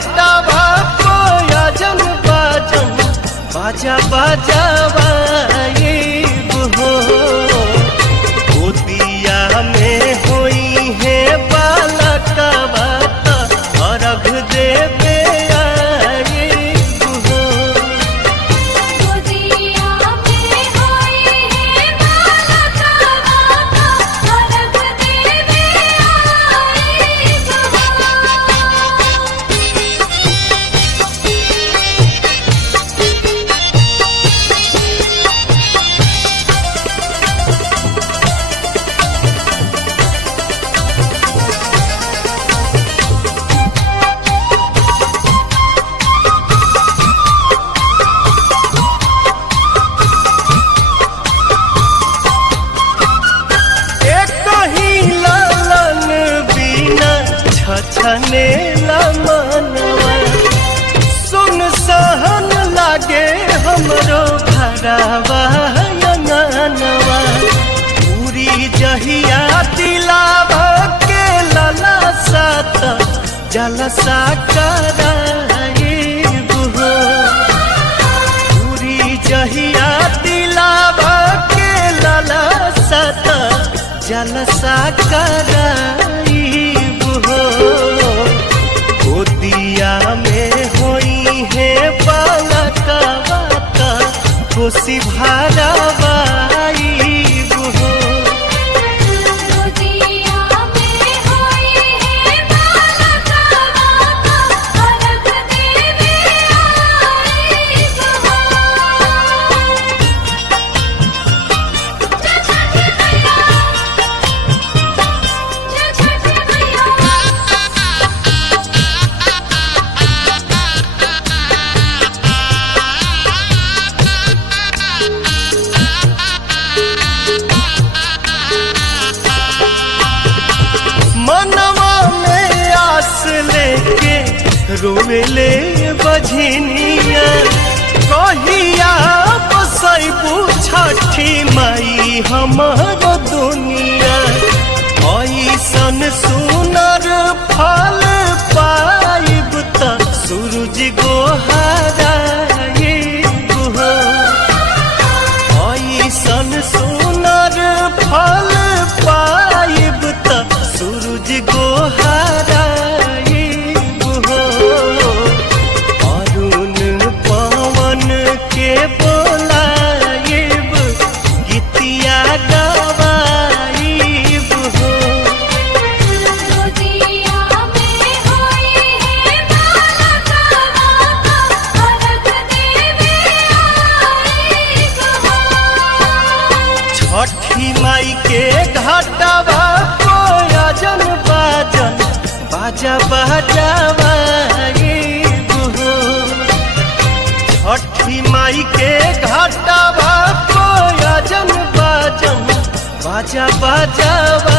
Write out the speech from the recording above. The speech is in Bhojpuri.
घाटावा कोयजन बाजन बाजा बजावाइब हो। गोदिया में होई है बालकवा त अर्घ देवे आइब हो। गोदिया में होई है बालकवा त अर्घ देवे आइब हो। छने मनवा सुन सहन लागे हमरो घरवा अंगनवा। पूरी जहिया दिलावा के लाला सात जलसा कराइब हो। पूरी जहिया दिलावा के लाला सात जलसा कराइब हो। गोदिया में होई है बालकवा त खुशी भरावाइब हो। गोदिया में होई है बालकवा त अर्घ देवे आइब हो। जय छठी मैया, जय छठी मैया। मनवा में आस लेके रोवेले बझनिया। कहिया बसैबू छठी माई हमर दुनिया। ऐसन सुनर फल पाइब त सूरज गोहराइब हो। ऐसन सुनर फल पाइब त सूरज गोहराइब हो। अरुण पवन के बोलाइब गीतिया गवाइब हो। गोदिया में होई है बालकवा त अर्घ देवे आइब हो। छठी माई के घाटावा कोयजन बाजन बाजा बजावाइब हो। छठी माई के घाटावा कोयजन बाजन बाजा बजावा